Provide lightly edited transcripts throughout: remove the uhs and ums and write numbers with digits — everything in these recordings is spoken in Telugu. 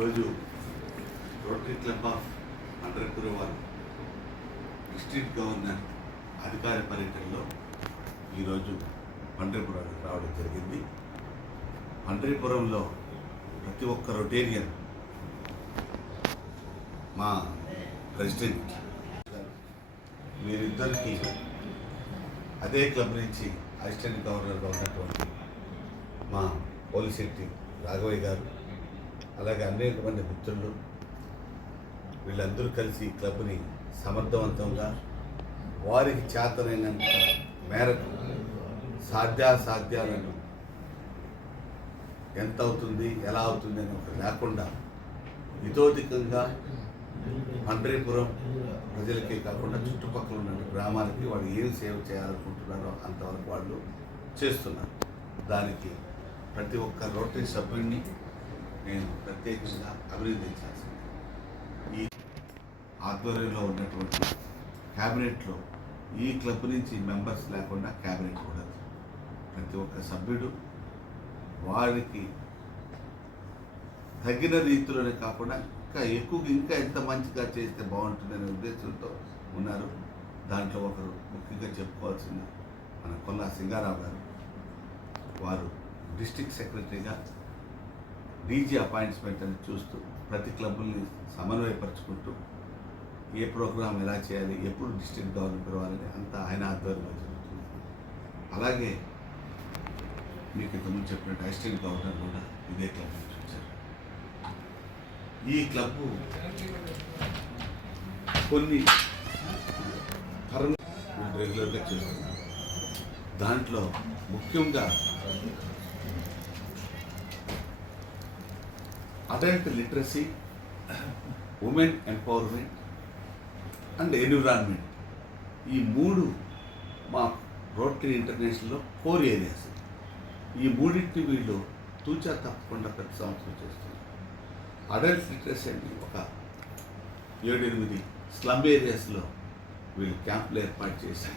ఈరోజు రోటరీ క్లబ్ ఆఫ్ పండ్రిపురం వారు డిస్ట్రిక్ట్ గవర్నర్ అధికార పర్యటనలో ఈరోజు పండ్రిపురానికి రావడం జరిగింది. పండ్రిపురంలో ప్రతి ఒక్క రొటేరియన్ మా ప్రెసిడెంట్ వీరిద్దరికి అదే క్లబ్ నుంచి అసిస్టెంట్ గవర్నర్గా ఉన్నటువంటి మా పోలిశెట్టి రాఘవయ్య గారు, అలాగే అనేక మంది మిత్రులు, వీళ్ళందరూ కలిసి ఈ క్లబ్ని సమర్థవంతంగా వారికి చేతనైనంత మేరకు సాధ్యాసాధ్యాలను ఎంత అవుతుంది, ఎలా అవుతుంది అని ఒకటి లేకుండా ఇతోధికంగా పండ్రిపురం ప్రజలకే కాకుండా చుట్టుపక్కల ఉన్న గ్రామాలకి వాళ్ళు ఏం సేవ చేయాలనుకుంటున్నారో అంతవరకు వాళ్ళు చేస్తున్నారు. దానికి ప్రతి ఒక్క రోటరీ సభ్యుడిని నేను ప్రత్యేకంగా అభినందించాల్సింది. ఈ ఆధ్వర్యంలో ఉన్నటువంటి క్యాబినెట్లో ఈ క్లబ్ నుంచి మెంబర్స్ లేకుండా క్యాబినెట్ ఉండదు. ప్రతి ఒక్క సభ్యుడు వారికి తగిన రీతిలోనే కాకుండా ఇంకా ఎంత మంచిగా చేస్తే బాగుంటుందనే ఉద్దేశంతో ఉన్నారు. దాంట్లో ఒకరు ముఖ్యంగా చెప్పుకోవాల్సింది మన కొల్లా సింగారావు గారు. వారు డిస్ట్రిక్ట్ సెక్రటరీగా డీజీ అపాయింట్మెంట్ అని చూస్తూ ప్రతి క్లబ్బుల్ని సమన్వయపరుచుకుంటూ ఏ ప్రోగ్రాం ఎలా చేయాలి, ఎప్పుడు డిస్ట్రిక్ట్ గవర్నర్ పిలవాలని అంతా ఆయన ఆధ్వర్యంలో జరుగుతుంది. అలాగే మీకు ఇంతకుముందు చెప్పినట్టు అసిస్టెంట్ గవర్నర్ కూడా ఇదే క్లబ్ నుంచి వచ్చారు. ఈ క్లబ్బు కొన్ని రెగ్యులర్గా చేస్తున్నారు. దాంట్లో ముఖ్యంగా adult literacy, women empowerment and environment, ఈ మూడు మా రోటరీ ఇంటర్నేషనల్లో కోర్ ఏరియాస్. ఈ మూడింటిని వీళ్ళు తూచా తప్పకుండా ప్రతి సంవత్సరం చేస్తున్నారు. అడల్ట్ లిటరసీ అని ఒక 7-8 స్లమ్ ఏరియాస్లో వీళ్ళు క్యాంపులు ఏర్పాటు చేసి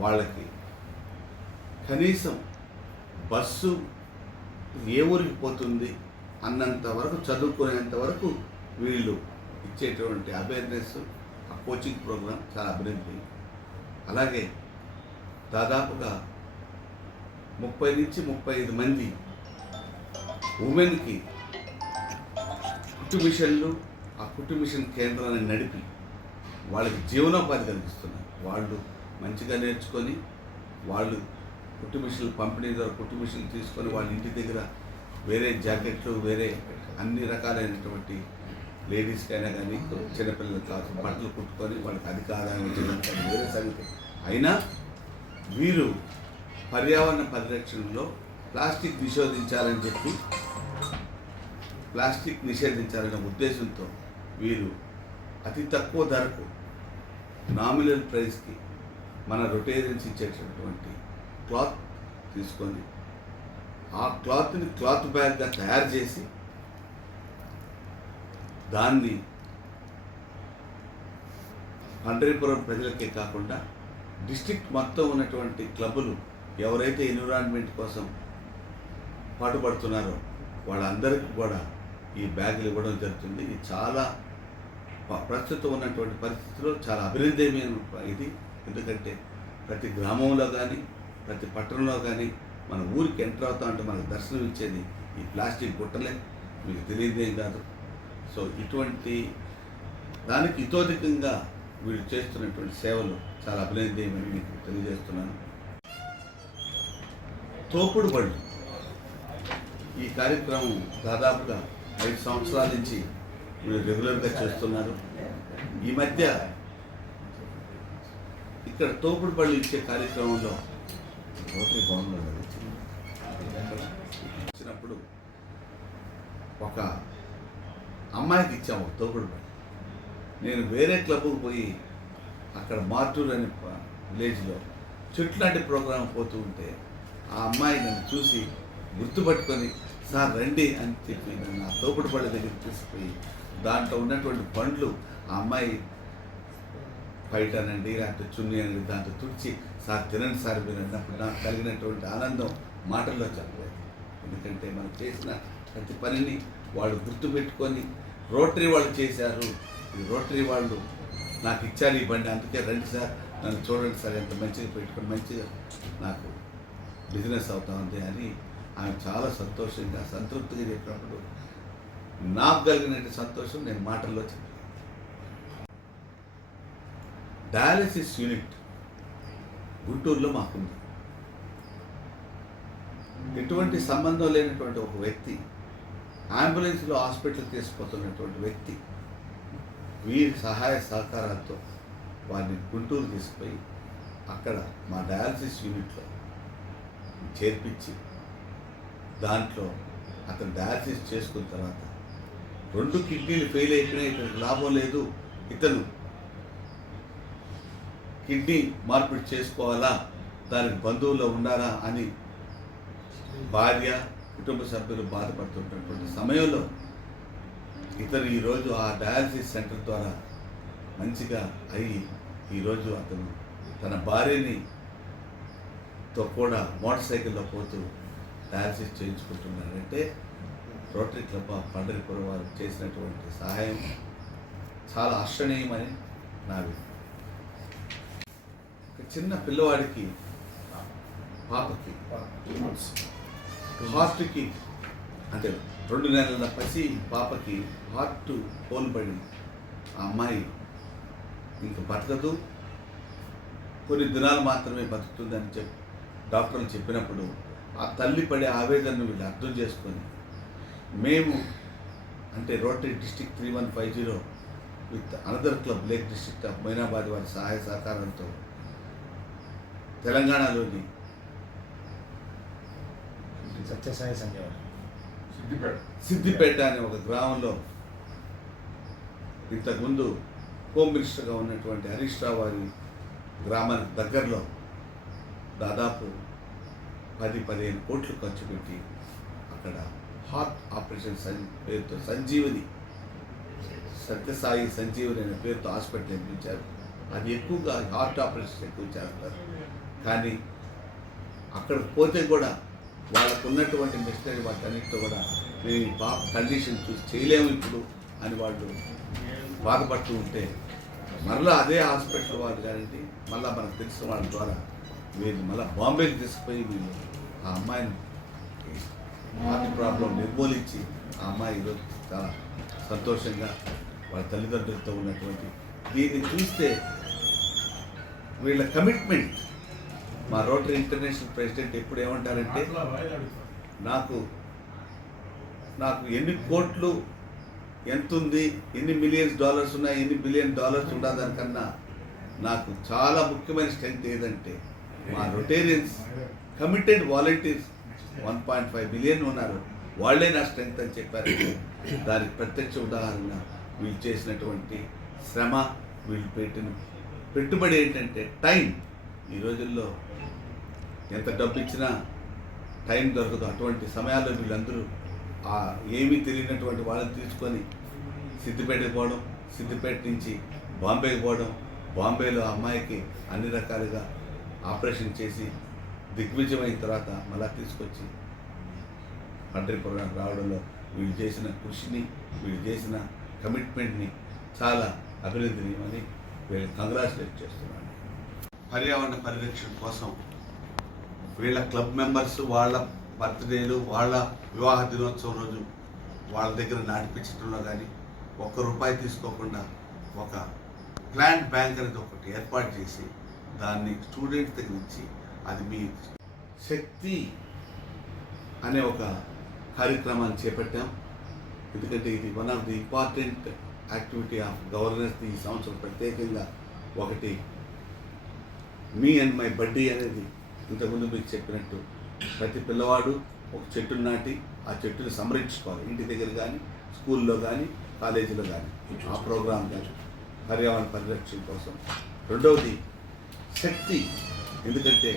వాళ్ళకి కనీసం బస్సు ఏ ఊరికి పోతుంది అన్నంత వరకు, చదువుకునేంత వరకు వీళ్ళు ఇచ్చేటువంటి అవేర్నెస్, ఆ కోచింగ్ ప్రోగ్రాం చాలా అభివృద్ధి. అలాగే దాదాపుగా 30 నుంచి 35 మంది ఉమెన్కి కుట్టు మిషన్లు, ఆ కుట్టు మిషన్ కేంద్రాన్ని నడిపి వాళ్ళకి జీవనోపాధి కలిగిస్తున్నారు. వాళ్ళు మంచిగా నేర్చుకొని వాళ్ళు కుట్టు మిషన్లు పంపిణీ ద్వారా కుట్టు మిషన్లు తీసుకొని వాళ్ళ ఇంటి దగ్గర వేరే జాకెట్లు, వేరే అన్ని రకాలైనటువంటి లేడీస్కి అయినా కానీ చిన్నపిల్లలకు కాదు బట్టలు కుట్టుకొని వాళ్ళకి అధిక ఆదాయం వచ్చేదంటే వేరే సంగతి. అయినా వీరు పర్యావరణ పరిరక్షణలో ప్లాస్టిక్ నిషేధించాలనే ఉద్దేశంతో వీరు అతి తక్కువ ధరకు నామినల్ ప్రైస్కి మన రొటేరియన్స్ ఇచ్చేటటువంటి క్లాత్ తీసుకొని ఆ క్లాత్ని క్లాత్ బ్యాగ్గా తయారు చేసి దాన్ని పండ్రిపురం ప్రజలకే కాకుండా డిస్ట్రిక్ట్ మొత్తం ఉన్నటువంటి క్లబ్బులు ఎవరైతే ఎన్విరాన్మెంట్ కోసం పాటుపడుతున్నారో వాళ్ళందరికీ కూడా ఈ బ్యాగులు ఇవ్వడం జరుగుతుంది. ఇది చాలా ప్రస్తుతం ఉన్నటువంటి పరిస్థితిలో చాలా అభివృద్ధమైన ఇది. ఎందుకంటే ప్రతి గ్రామంలో కానీ ప్రతి పట్టణంలో కానీ మన ఊరికి ఎంటర్ అవుతా ఉంటే మనకు దర్శనం ఇచ్చేది ఈ ప్లాస్టిక్ గుట్టలే, మీకు తెలియదేం కాదు. సో ఇటువంటి దానికి ఇతోధికంగా వీళ్ళు చేస్తున్నటువంటి సేవలు చాలా అభినందనీయమని మీకు తెలియజేస్తున్నాను. తోపుడు బళ్ళు ఈ కార్యక్రమం దాదాపుగా 5 సంవత్సరాల నుంచి వీళ్ళు రెగ్యులర్గా చేస్తున్నారు. ఈ మధ్య ఇక్కడ తోపుడు బళ్ళు ఇచ్చే కార్యక్రమంలో రోటరీ భవన్లో వచ్చినప్పుడు ఒక అమ్మాయికి ఇచ్చాము ఒక తోపుడు బళ్ళు. నేను వేరే క్లబ్కి పోయి అక్కడ మార్టూర్ అనే విలేజ్లో చెట్లు లాంటి ప్రోగ్రాం పోతూ ఉంటే ఆ అమ్మాయి నన్ను చూసి గుర్తుపట్టుకొని సార్ రండి అని చెప్పి నన్ను ఆ తోపుడు బళ్ళ దగ్గరికి తీసుకుపోయి దాంట్లో ఉన్నటువంటి పండ్లు ఆ అమ్మాయి బయట అనండి లేకపోతే చున్నీ అనండి దాంట్లో తుడిచి సార్ తినండి సార్ మీరు అన్నప్పుడు నాకు కలిగినటువంటి ఆనందం మాటల్లో చెప్పలేదు. ఎందుకంటే మనం చేసిన ప్రతి పనిని వాళ్ళు గుర్తుపెట్టుకొని రోటరీ వాళ్ళు చేశారు, ఈ రోటరీ వాళ్ళు నాకు ఇచ్చారు ఈ బండి, అందుకే రండి సార్ నన్ను చూడండి సార్ ఎంత మంచిగా పెట్టుకొని మంచిగా నాకు బిజినెస్ అవుతా ఉంది అని ఆమె చాలా సంతోషంగా సంతృప్తిగా చెప్పినప్పుడు నాకు కలిగిన సంతోషం నేను మాటల్లో చెప్పాను. డయాలసిస్ యూనిట్ గుంటూరులో మాకుంది. ఎటువంటి సంబంధం లేనటువంటి ఒక వ్యక్తి అంబులెన్స్లో హాస్పిటల్కి తీసుకుపోతున్నటువంటి వ్యక్తి వీరి సహాయ సహకారాలతో వారిని గుంటూరు తీసుకుపోయి అక్కడ మా డయాలసిస్ యూనిట్లో చేర్పించి దాంట్లో అతను డయాలసిస్ చేసుకున్న తర్వాత 2 కిడ్నీలు ఫెయిల్ అయిపోయినాయి, ఇతనికి లాభం లేదు, ఇతను కిడ్నీ మార్పిడి చేసుకోవాలా, దానికి బంధువుల్లో ఉండాలా అని భార్య కుటుంబ సభ్యులు బాధపడుతున్నటువంటి సమయంలో ఇతను ఈరోజు ఆ డయాలసిస్ సెంటర్ ద్వారా మంచిగా అయ్యి ఈరోజు అతను తన భార్యని తో కూడా మోటార్ సైకిల్లో పోతూ డయాలసిస్ చేయించుకుంటున్నారంటే రోటరీ క్లబ్ ఆఫ్ పండరిపురం వారు చేసినటువంటి సహాయం చాలా ఆశ్చర్యమని నావి. చిన్న పిల్లవాడికి పాపకి హార్ట్కి అంటే 2 నెలల పసి పాపకి హార్ట్ కోల్పడి ఆ అమ్మాయి ఇంక బతకదు, కొన్ని దినాలు మాత్రమే బతుకుతుందని డాక్టర్లు చెప్పినప్పుడు ఆ తల్లి పడే ఆవేదనను వీళ్ళు అర్థం చేసుకొని మేము అంటే rotary district 3150 with another club lake district of Moinabad వారి సహాయ సహకారంతో తెలంగాణలోని సత్యసాయి సంఘం సిద్దిపేట అనే ఒక గ్రామంలో ఇంతకుముందు హోమ్ మినిస్టర్గా ఉన్నటువంటి హరీష్ రావు వారి గ్రామానికి దగ్గరలో దాదాపు 10-15 కోట్లు ఖర్చు పెట్టి అక్కడ హార్ట్ ఆపరేషన్ పేరుతో సంజీవని, సత్యసాయి సంజీవని అనే పేరుతో హాస్పిటల్ నిర్మించారు. అది ఎక్కువగా హార్ట్ ఆపరేషన్ ఎక్కువ చేస్తారు. కానీ అక్కడ పోతే కూడా వాళ్ళకు ఉన్నటువంటి మిషనరీ వాటన్నిటితో కూడా మేము ఈ పాప కండిషన్ చూసి చేయలేము ఇప్పుడు అని వాళ్ళు బాధపడుతూ ఉంటే మరలా అదే హాస్పిటల్ వాళ్ళు కానీ మళ్ళీ మనకు తెలిసిన వాళ్ళ ద్వారా వీళ్ళు మళ్ళీ బాంబేకి తీసుకుపోయి వీళ్ళు ఆ అమ్మాయిని హార్ట్ ప్రాబ్లం నిర్మూలించి ఆ అమ్మాయి ఈరోజు చాలా సంతోషంగా వాళ్ళ తల్లిదండ్రులతో ఉన్నటువంటి దీన్ని చూస్తే వీళ్ళ కమిట్మెంట్. మా రోటరీ ఇంటర్నేషనల్ ప్రెసిడెంట్ ఎప్పుడు ఏమంటారంటే నాకు ఎన్ని కోట్లు ఎంత ఉంది, ఎన్ని మిలియన్స్ డాలర్స్ ఉన్నాయి, ఎన్ని బిలియన్ డాలర్స్ ఉండాలి దానికన్నా నాకు చాలా ముఖ్యమైన స్ట్రెంగ్త్ ఏదంటే మా రొటేరియన్స్ కమిటెడ్ వాలంటీర్స్ 1.5 బిలియన్ ఉన్నారు, వాళ్ళే నా స్ట్రెంగ్త్ అని చెప్పారు. దానికి ప్రత్యక్ష ఉదాహరణ వీళ్ళు చేసినటువంటి శ్రమ, వీళ్ళు పెట్టిన పెట్టుబడి ఏంటంటే టైం. ఈ రోజుల్లో ఎంత డబ్బు ఇచ్చినా టైం దొరకదు. అటువంటి సమయాల్లో వీళ్ళందరూ ఆ ఏమీ తెలియనటువంటి వాళ్ళని తీసుకొని సిద్దిపేటకి పోవడం, సిద్దిపేట నుంచి బాంబేకి పోవడం, బాంబేలో అమ్మాయికి అన్ని రకాలుగా ఆపరేషన్ చేసి దిగ్విజయమైన తర్వాత మళ్ళా తీసుకొచ్చి పండరిపురం రావడంలో వీళ్ళు చేసిన కృషిని, వీళ్ళు చేసిన కమిట్మెంట్ని చాలా అభినందనీయమని వీళ్ళు కంగ్రాచులేట్ చేస్తున్నాను. పర్యావరణ పరిరక్షణ కోసం వీళ్ళ క్లబ్ మెంబర్స్ వాళ్ళ బర్త్డేలు, వాళ్ళ వివాహ దినోత్సవం రోజు వాళ్ళ దగ్గర నాటిపించడంలో కానీ ₹1 తీసుకోకుండా ఒక ప్లాంట్ బ్యాంక్ అనేది ఒకటి ఏర్పాటు చేసి దాన్ని స్టూడెంట్స్ దగ్గర ఇచ్చి అది మీ శక్తి అనే ఒక కార్యక్రమాన్ని చేపట్టాం. ఎందుకంటే ఇది one of the important activity of governance. ఈ సంవత్సరం ప్రత్యేకంగా ఒకటి మీ అండ్ మై బడ్డీ అనేది ఇంతకుముందు మీకు చెప్పినట్టు ప్రతి పిల్లవాడు ఒక చెట్టును నాటి ఆ చెట్టుని సంరక్షించుకోవాలి. ఇంటి దగ్గర కానీ, స్కూల్లో కానీ, కాలేజీలో కానీ ఆ ప్రోగ్రాం కానీ పర్యావరణ పరిరక్షణ కోసం. రెండవది శక్తి. ఎందుకంటే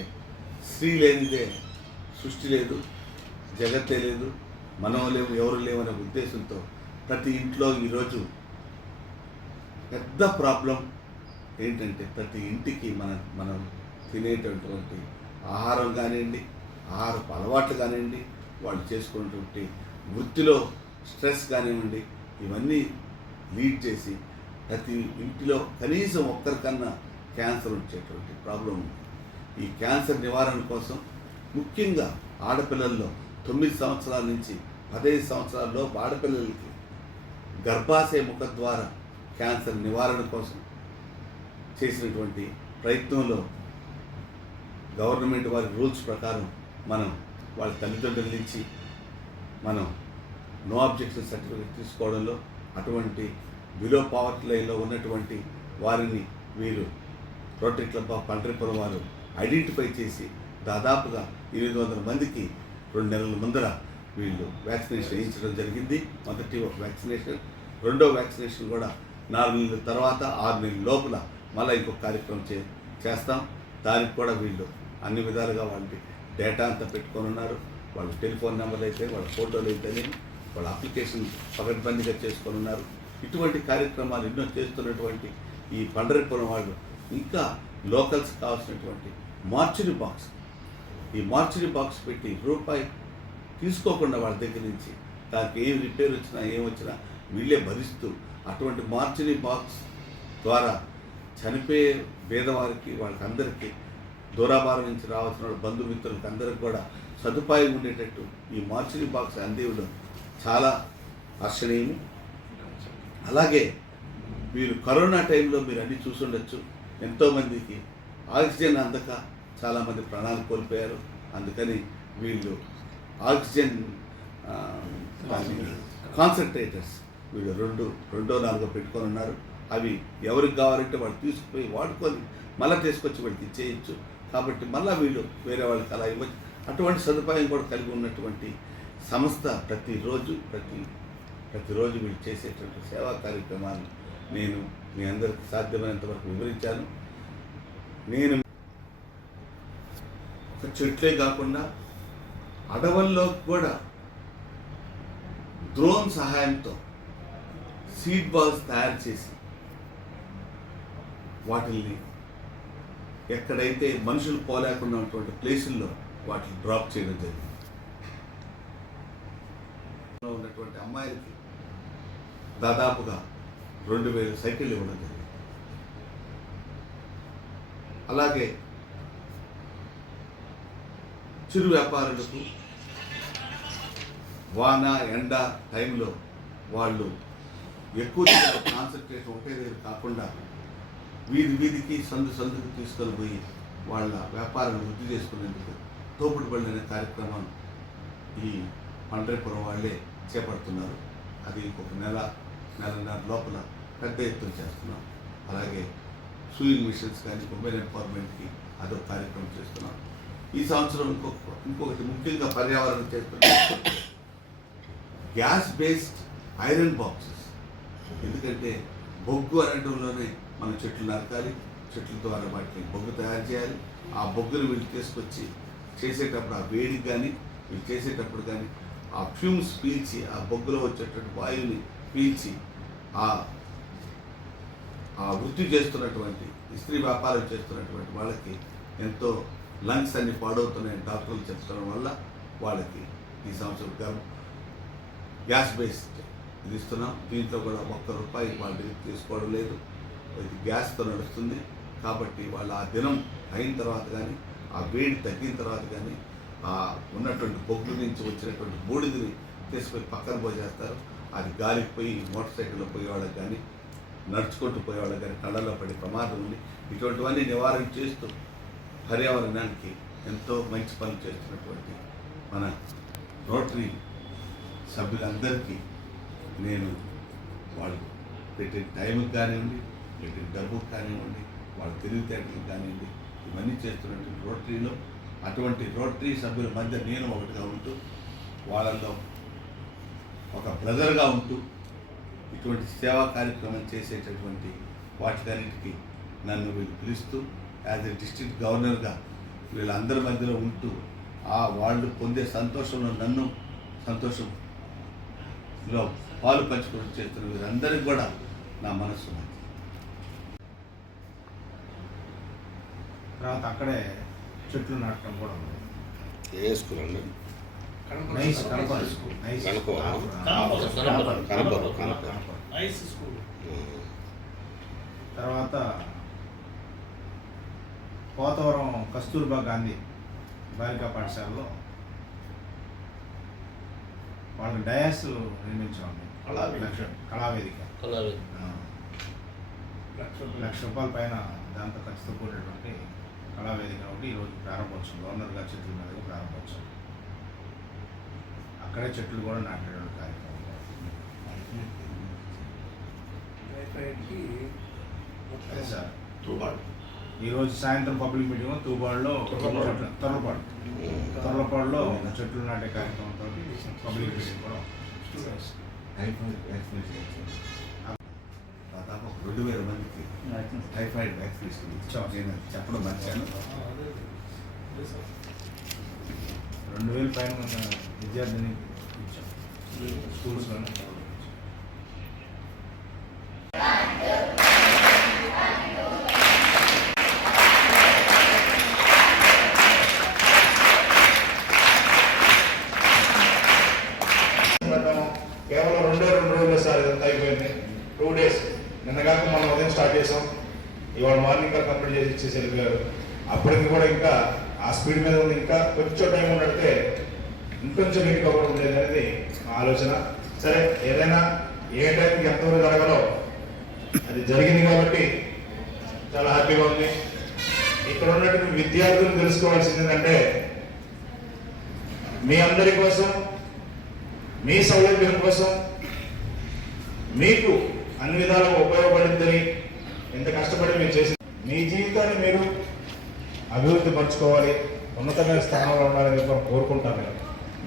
స్త్రీ లేనిదే సృష్టి లేదు, జగత్తే లేదు, మనం లేవు, ఎవరు లేవనే ఉద్దేశంతో ప్రతి ఇంట్లో ఈరోజు పెద్ద ప్రాబ్లం ఏంటంటే ప్రతి ఇంటికి మనం తినేటటువంటి ఆహారం కానివ్వండి, ఆహారపు అలవాట్లు కానివ్వండి, వాళ్ళు చేసుకున్నటువంటి వృత్తిలో స్ట్రెస్ కానివ్వండి, ఇవన్నీ లీడ్ చేసి ప్రతి ఇంటిలో కనీసం ఒక్కరికన్నా క్యాన్సర్ వచ్చేటువంటి ప్రాబ్లం ఉంది. ఈ క్యాన్సర్ నివారణ కోసం ముఖ్యంగా ఆడపిల్లల్లో 9 సంవత్సరాల నుంచి 15 సంవత్సరాల్లో ఆడపిల్లలకి గర్భాశయ ముఖద్వార క్యాన్సర్ నివారణ కోసం చేసినటువంటి ప్రయత్నంలో గవర్నమెంట్ వారి రూల్స్ ప్రకారం మనం వాళ్ళ తల్లిదండ్రుల నుంచి మనం నో అబ్జెక్షన్ సర్టిఫికేట్ తీసుకోవడంలో అటువంటి బిలో పావర్టీ లైన్లో ఉన్నటువంటి వారిని వీరు రోటరీ క్లబ్ ఆఫ్ పండ్రిపురం వారు ఐడెంటిఫై చేసి దాదాపుగా 800 మందికి 2 నెలల ముందర వీళ్ళు వ్యాక్సినేషన్ వేయించడం జరిగింది. మొదటి వ్యాక్సినేషన్, రెండో వ్యాక్సినేషన్ కూడా 4 నెలల తర్వాత 6 నెలల లోపల మళ్ళీ ఇంకొక కార్యక్రమం చేస్తాం. దానికి కూడా వీళ్ళు అన్ని విధాలుగా వాళ్ళకి డేటా అంతా పెట్టుకొని ఉన్నారు. వాళ్ళ టెలిఫోన్ నెంబర్లు అయితే, వాళ్ళ ఫోటోలు అయితే, వాళ్ళ అప్లికేషన్ పకడ్బందీగా చేసుకొని ఉన్నారు. ఇటువంటి కార్యక్రమాలు ఎన్నో చేస్తున్నటువంటి ఈ పండరిపురం వాళ్ళు ఇంకా లోకల్స్ కావాల్సినటువంటి మార్చురీ బాక్స్, ఈ మార్చురీ బాక్స్ పెట్టి రూపాయి తీసుకోకుండా వాళ్ళ దగ్గర నుంచి దానికి ఏం రిపేర్ వచ్చినా ఏమొచ్చినా వీళ్ళే భరిస్తూ అటువంటి మార్చురీ బాక్స్ ద్వారా చనిపోయే పేదవారికి వాళ్ళకందరికీ దూరాభారం నుంచి రావాల్సిన బంధుమిత్రులకి అందరికి కూడా సదుపాయం ఉండేటట్టు ఈ మార్చురీ బాక్స్ అందివ్వడం చాలా హర్షణీయం. అలాగే మీరు కరోనా టైంలో మీరు అన్నీ చూసుండొచ్చు, ఎంతోమందికి ఆక్సిజన్ అందక చాలామంది ప్రాణాలు కోల్పోయారు. అందుకని వీళ్ళు ఆక్సిజన్ కాన్సన్ట్రేటర్స్ వీళ్ళు రెండో నాలుగో పెట్టుకొని ఉన్నారు. అవి ఎవరికి కావాలంటే వాళ్ళు తీసుకుపోయి వాడుకొని మళ్ళీ తీసుకొచ్చి వీళ్ళకి ఇచ్చేయచ్చు. కాబట్టి మళ్ళీ వీళ్ళు వేరే వాళ్ళకి అలా ఇవ్వచ్చు. అటువంటి సదుపాయం కూడా కలిగి ఉన్నటువంటి సంస్థ ప్రతిరోజు వీళ్ళు చేసేటువంటి సేవా కార్యక్రమాలు నేను మీ అందరికీ సాధ్యమైనంత వరకు వివరించాను. నేను ఒక చెట్లే కాకుండా అడవుల్లో కూడా డ్రోన్ సహాయంతో సీడ్ బాల్స్ తయారు చేసి వాటిల్ని ఎక్కడైతే మనుషులు పోలేకుండా ఉన్నటువంటి ప్లేసుల్లో వాటిని డ్రాప్ చేయడం జరిగింది. ఉన్నటువంటి అమ్మాయిలకి దాదాపుగా 2000 సైకిళ్ళు ఇవ్వడం జరిగింది. అలాగే చిరు వ్యాపారులకు వాన ఎండ టైంలో వాళ్ళు ఎక్కువ కాన్సన్ట్రేషన్ ఒకే దగ్గర కాకుండా వీధికి సందుకు తీసుకొని పోయి వాళ్ళ వ్యాపారాన్ని వృద్ధి చేసుకునేందుకు తోపుడు బళ్ళు అనే కార్యక్రమం ఈ పండ్రిపురం వాళ్ళే చేపడుతున్నారు. అది ఇంకొక నెలన్నర లోపల పెద్ద ఎత్తున చేస్తున్నాం. అలాగే సూయింగ్ మిషన్స్ కానీ ఉమెన్ ఎంపవర్మెంట్కి అదొక కార్యక్రమం చేస్తున్నాం. ఈ సంవత్సరం ఇంకొకటి ముఖ్యంగా పర్యావరణం చేస్తున్నాం, గ్యాస్ బేస్డ్ ఐరన్ బాక్సెస్. ఎందుకంటే బొగ్గు అనడంలోనే మన చెట్లు నరకాలి, చెట్ల ద్వారా వాటిని బొగ్గు తయారు చేయాలి. ఆ బొగ్గును వీళ్ళు తీసుకొచ్చి చేసేటప్పుడు ఆ వేడికి కానీ వీళ్ళు చేసేటప్పుడు కానీ ఆ ఫ్యూమ్స్ పీల్చి ఆ బొగ్గులో వచ్చేటువంటి వాయువుని పీల్చి ఆ వృత్తి చేస్తున్నటువంటి ఇస్త్రీ వ్యాపారం చేస్తున్నటువంటి వాళ్ళకి ఎంతో లంగ్స్ అన్ని పాడవుతున్నాయని డాక్టర్లు చెప్పడం వల్ల వాళ్ళకి ఈ సంవత్సరం గ్యాస్ బేస్డ్ ఇది ఇస్తున్నాం. దీంట్లో కూడా ₹1 వాళ్ళ దగ్గర తీసుకోవడం లేదు. ఇది గ్యాస్తో నడుస్తుంది. కాబట్టి వాళ్ళు ఆ దినం అయిన తర్వాత కానీ ఆ వేడి తగ్గిన తర్వాత కానీ ఆ ఉన్నటువంటి బొగ్గు నుంచి వచ్చినటువంటి బూడిదని తీసుకొని పక్కన పోసేస్తారు. అది గాలికి పోయి మోటార్ సైకిల్లో పోయేవాళ్ళకి కానీ నడుచుకుంటూ పోయేవాళ్ళకి కానీ కళ్ళల్లో పడే ప్రమాదం ఉంది. ఇటువంటివన్నీ నివారణ చేస్తూ పర్యావరణానికి ఎంతో మంచి పనులు చేస్తున్నటువంటి మన రోటరీ సభ్యులందరికీ నేను వాళ్ళు పెట్టిన టైంకి కానివ్వండి, పెట్టిన డబ్బుకి కానివ్వండి, వాళ్ళ తెలివితేటలకు కానివ్వండి, ఇవన్నీ చేస్తున్నటువంటి రోటరీలో అటువంటి రోటరీ సభ్యుల మధ్య నేను ఒకటిగా ఉంటూ వాళ్ళల్లో ఒక బ్రదర్గా ఉంటూ ఇటువంటి సేవా కార్యక్రమం చేసేటటువంటి వాటికన్నిటికీ నన్ను వీళ్ళు పిలుస్తూ యాజ్ ఎ డిస్ట్రిక్ట్ గవర్నర్గా వీళ్ళందరి మధ్యలో ఉంటూ వాళ్ళు పొందే సంతోషంలో నన్ను సంతోషంలో పాలు పంచుకొని చేస్తున్న వీరందరికీ కూడా నా మనస్సు మంచి. తర్వాత అక్కడే చెట్లు నాటడం కూడా ఉంది. ఏ స్కూల్ అండి? నైస్ కనపడు నైస్ నైస్ స్కూల్. తర్వాత పోతవరం కస్తూర్బా గాంధీ బాలికా పాఠశాలలో వాళ్ళకి డయాస్ నిర్మించామండి. కళావేదిక ₹1,00,000 పైన దాంతో ఖర్చుతో కూడినటువంటి కళావేదిక ఒకటి ఈరోజు ప్రారంభోత్సవం గవర్నర్ గారి చెట్ల మీదుగా ప్రారంభోత్సవం. అక్కడే చెట్లు కూడా నాటడం కార్యక్రమం. అదే సార్ ఈరోజు సాయంత్రం పబ్లిక్ మీటింగ్ తూబాడులో తొర్లపాడులో చెట్లు నాటే కార్యక్రమంతో పబ్లిక్ మీటింగ్ కూడా దాదాపు 2,000 మందికి టైఫాయిడ్ వ్యాక్సినేషన్ ఇచ్చాం. నేను చెప్పడం మర్చాను. 2,000 పైన ఉన్న విద్యార్థిని ఇచ్చాం స్కూల్స్లోనే. కేవలం 2 రోజులు సార్ ఇదంతా అయిపోయింది. 2 days నిన్నగాక మనం ఉదయం స్టార్ట్ చేసాం. ఇవాళ మార్నింగ్ కంప్లీట్ చేసి ఇచ్చేసి వెళ్ళిపోయారు. అప్పటికి కూడా ఇంకా ఆ స్పీడ్ మీద ఉంది. ఇంకా కొంచెం టైం ఉన్నట్టే ఇంకొంచెం నీట్గా అవ్వడం ఉండేది అనేది మా ఆలోచన. సరే ఏదైనా ఏ టైంకి ఎంతవరకు జరగాలో అది జరిగింది కాబట్టి చాలా హ్యాపీగా ఉంది. ఇక్కడ ఉన్నటువంటి విద్యార్థులు తెలుసుకోవాల్సింది ఏంటంటే మీ అందరి కోసం, మీ సౌలభ్యం కోసం, మీకు అన్ని విధాలుగా ఉపయోగపడిందని ఎంత కష్టపడి మీరు చేసి మీ జీవితాన్ని మీరు అభివృద్ధి పరచుకోవాలి, ఉన్నతమైన స్థానంలో ఉండాలని చెప్పి కోరుకుంటాను.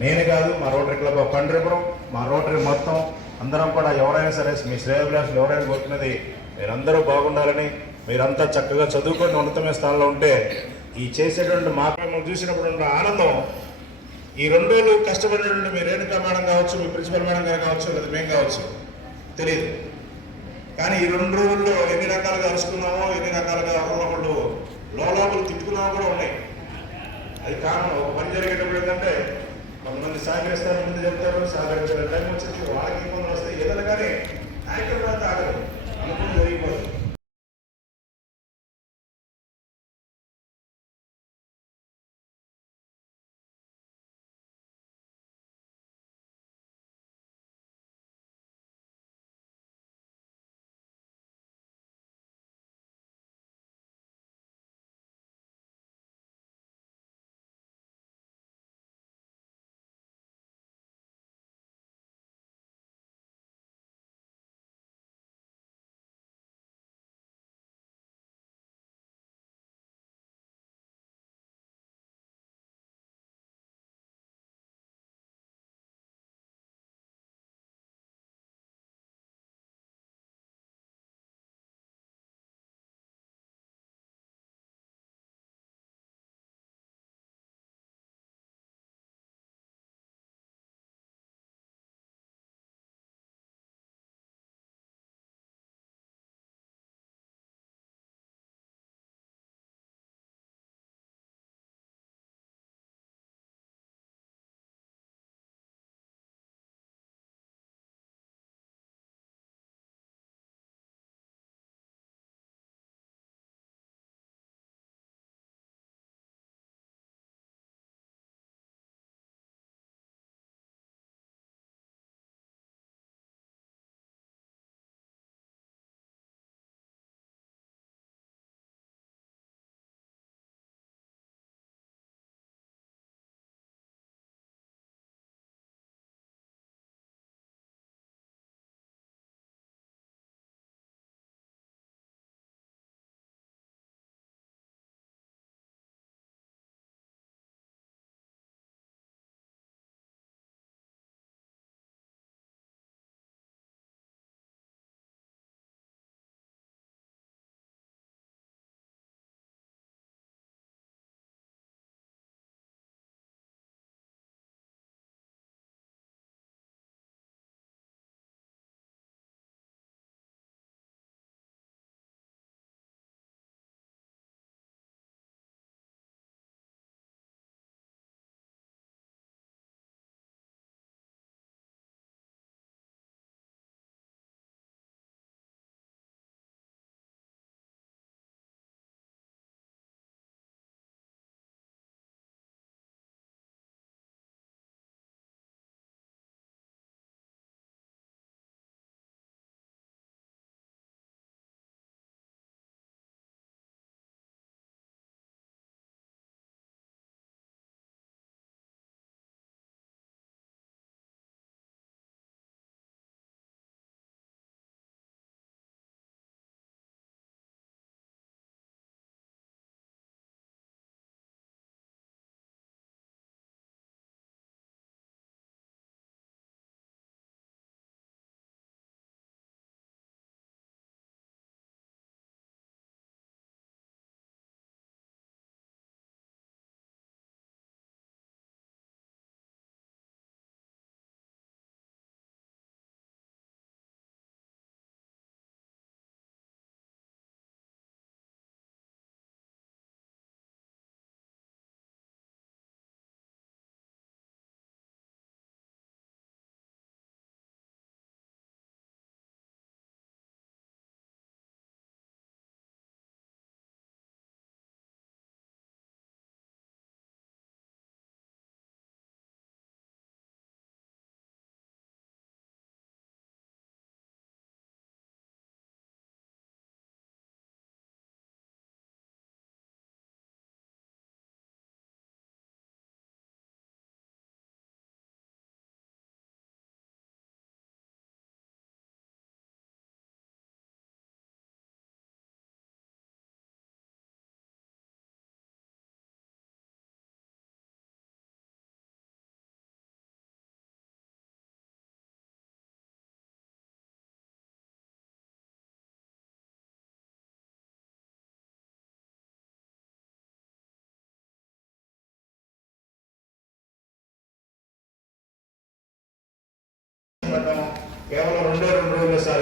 నేనే కాదు, మా రోటరీ క్లబ్ ఆఫ్ పండ్రిపురం, మా రోటరీ మొత్తం అందరం కూడా ఎవరైనా సరే మీ శ్రేయోభిలాషులు ఎవరైనా కోరుకున్నది మీరందరూ బాగుండాలని, మీరంతా చక్కగా చదువుకొని ఉన్నతమైన స్థానంలో ఉంటే ఈ చేసేటువంటి మార్గం చూసినప్పుడు ఉన్న ఆనందం ఈ 2 రోజులు కష్టపడినటువంటి మీ రేణుకా మేడం కావచ్చు, మీ ప్రిన్సిపల్ మేడం గారు కావచ్చు, లేదా మేము కావచ్చు తెలియదు. కానీ ఈ 2 రోజుల్లో ఎన్ని రకాలుగా అరుచుకున్నామో, ఎన్ని రకాలుగా ఒకళ్ళు లోపలు తిట్టుకున్నామో కూడా ఉన్నాయి. అది కారణం ఒక పని జరిగేటప్పుడు ఏంటంటే కొంతమంది సహకరిస్తారు, ముందు చెప్తారు, సహకరించే టైం వచ్చేసి వాళ్ళకి ఇబ్బందులు వస్తాయి. ఏదైనా కానీ యాక్టివ్ తాగదు అనుకుని జరిగిపోతుంది.